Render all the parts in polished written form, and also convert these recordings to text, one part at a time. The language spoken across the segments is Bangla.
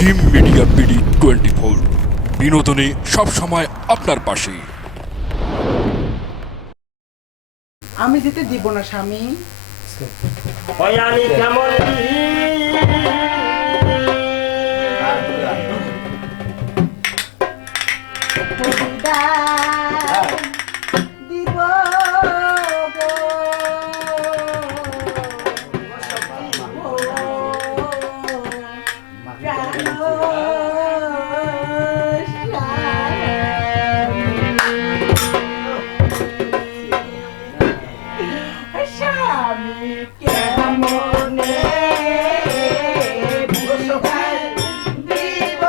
জিম মিডিয়া বিডি 24 বিনোদনে সবসময় আপনার পাশে। আমি যেতে দিব না স্বামী। আমি কেমন দিব স্বামী কেমন দিব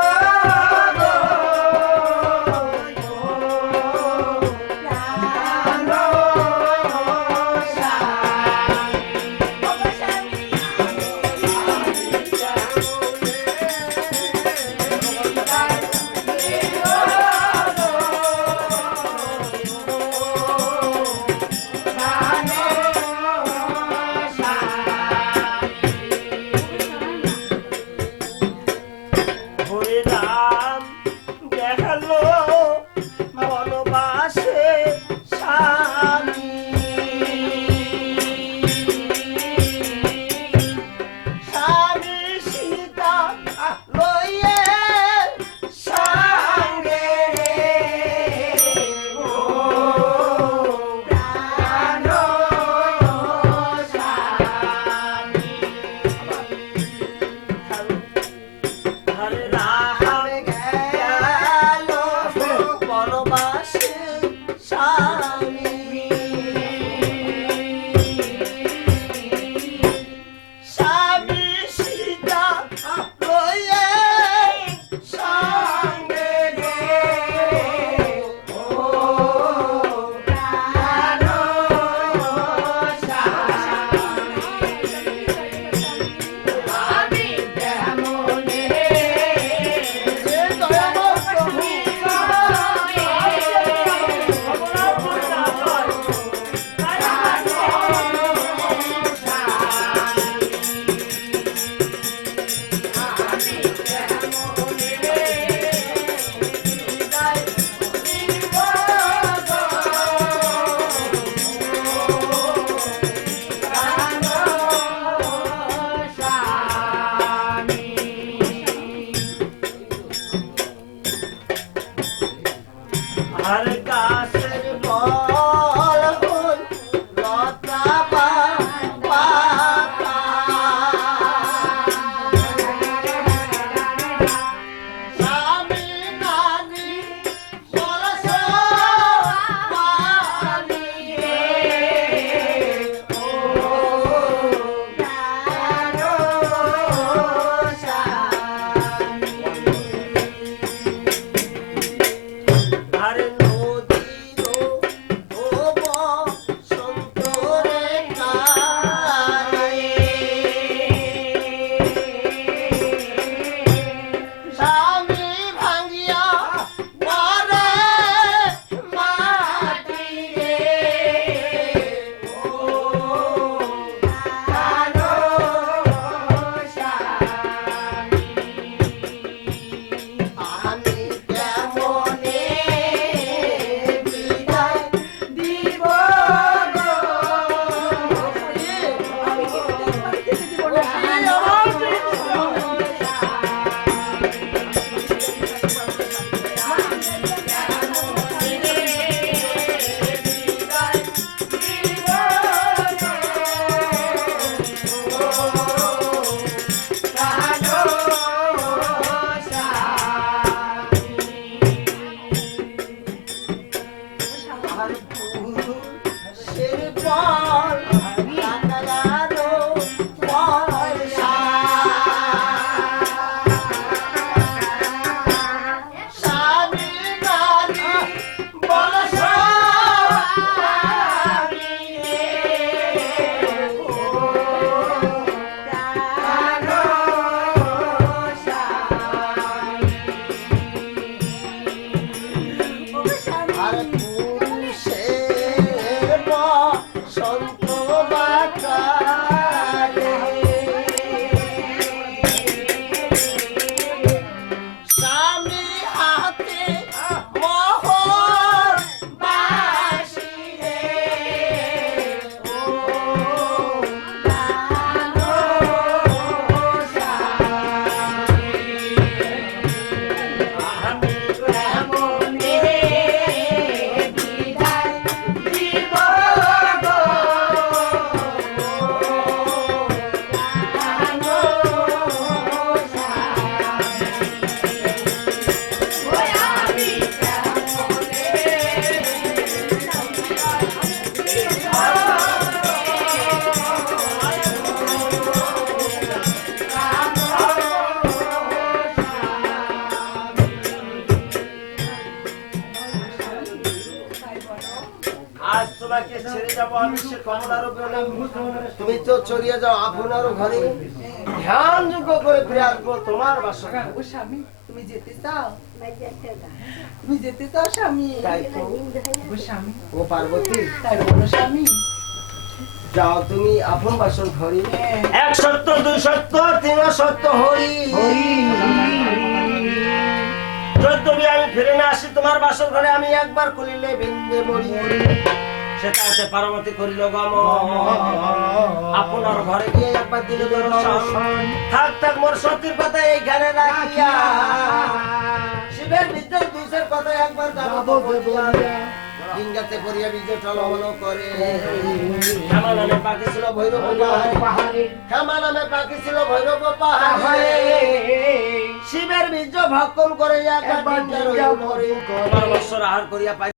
তুমি তো চলিয়ে যাও আপনার ঘরে, ধ্যান যোগ্য করে ফিরে আসবো তোমার বাসা। ও স্বামী, তুমি যেতে চাও? তুমি যেতে চাও স্বামী? তাই তো। ও স্বামী, ও পার্বতী, তাই বলো স্বামী। যাও তুমি আপন বাসন ঘরে। হ্যাঁ। এক সত্য, দুই সত্য, তিন সত্য হরি। যদি আমি ফিরে না আসি তোমার বাসর ঘরে, আমি একবার করিলে বিন্দে মরি। সেটাতে পার্বতী করিল গম। আপনার ঘরে গিয়ে একবার দিলে দর্শন। থাক থাক মোর সতীর কথা এইখানে রাখিয়া, শিবের বিদ্যুৎ দুষের কথা একবার যাবো বলিয়া। ডিঙ্গাতে পড়িয়া বীজ টলমল করে। ক্ষমা নামে পাখি ছিল ভৈরব পাহাড়ে, ক্ষমা নামে পাখি ছিল ভৈরব পাহাড়ে। শিবের বীজ ভক্ষণ করে একবার ডিঙ্গা রইল মরে। তোমার বৎসর আহার করিয়া পাই